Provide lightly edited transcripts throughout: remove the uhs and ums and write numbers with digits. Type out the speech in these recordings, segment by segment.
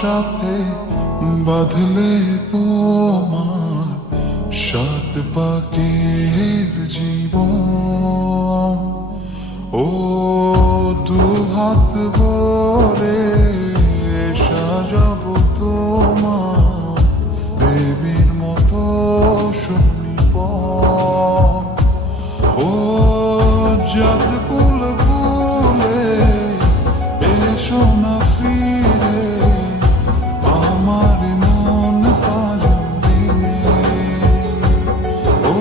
সাথে বাঁধলে তোমার সাত পাকের জীবন। ও দুহাত ভরে সাজাবো তোমার দেবীর মতো সুনিপন। ও জাত কুল ভুলে এসো না ফিরে আমার মন পাজরে। ও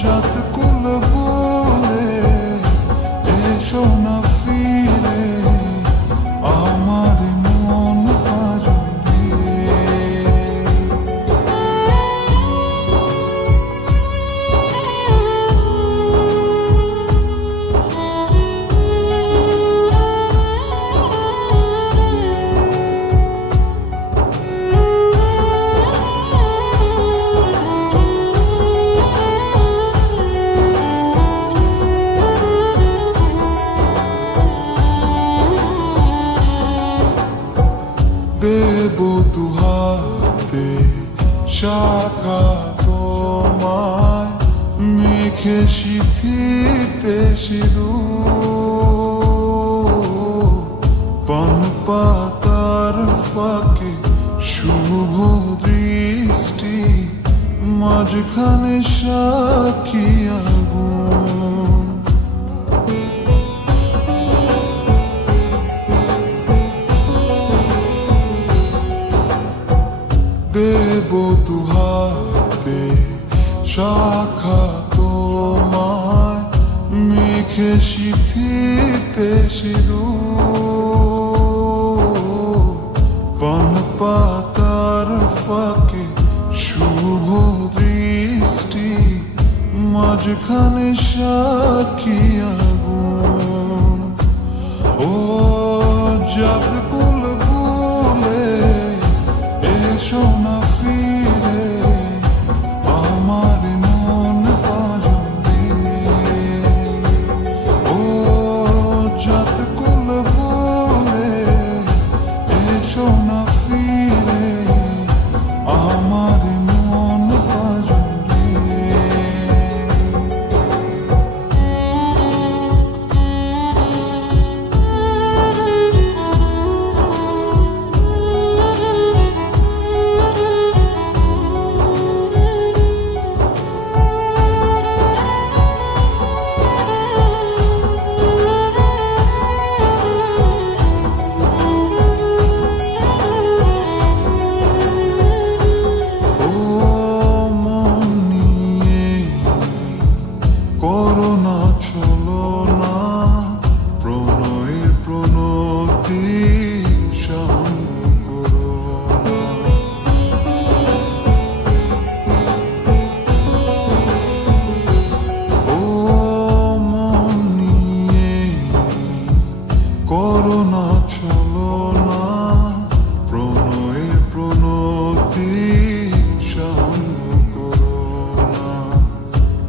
জাত কুল ভুলে এসো না ফিরে আমার মন পাজরে। দেব দুহাতে শাখা তোমায় মেখে সিঁথিতে সিঁদুর। পান পাতার ফাঁকে শুভ দৃষ্টি মাঝখানে সাক্ষী আগুন। দেব দুহাতে শাখা তোমায় মেখে সিঁথিতে সিঁদুর। পান পাতার ফাঁকে শুভ দৃষ্টি মাঝখানে সাক্ষী আগুন। ও জাত কুল ভুলে এসো না ফিরে আমার মন পাজরে। ও জাত কুল ভুলে এসো না ফিরে আমার মন পাজরে। করোনা চলো না প্রণয়ের প্রণতি সঙ্গ করো না। ও মন নিয়ে করোনা চলো না প্রণয়ের প্রণতি সঙ্গ করো না।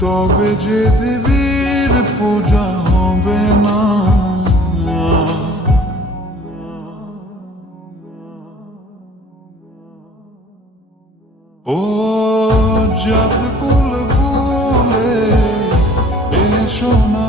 তবে যে দেবীর পূজা হবে না। ও জাত কুল ভুলে এসো না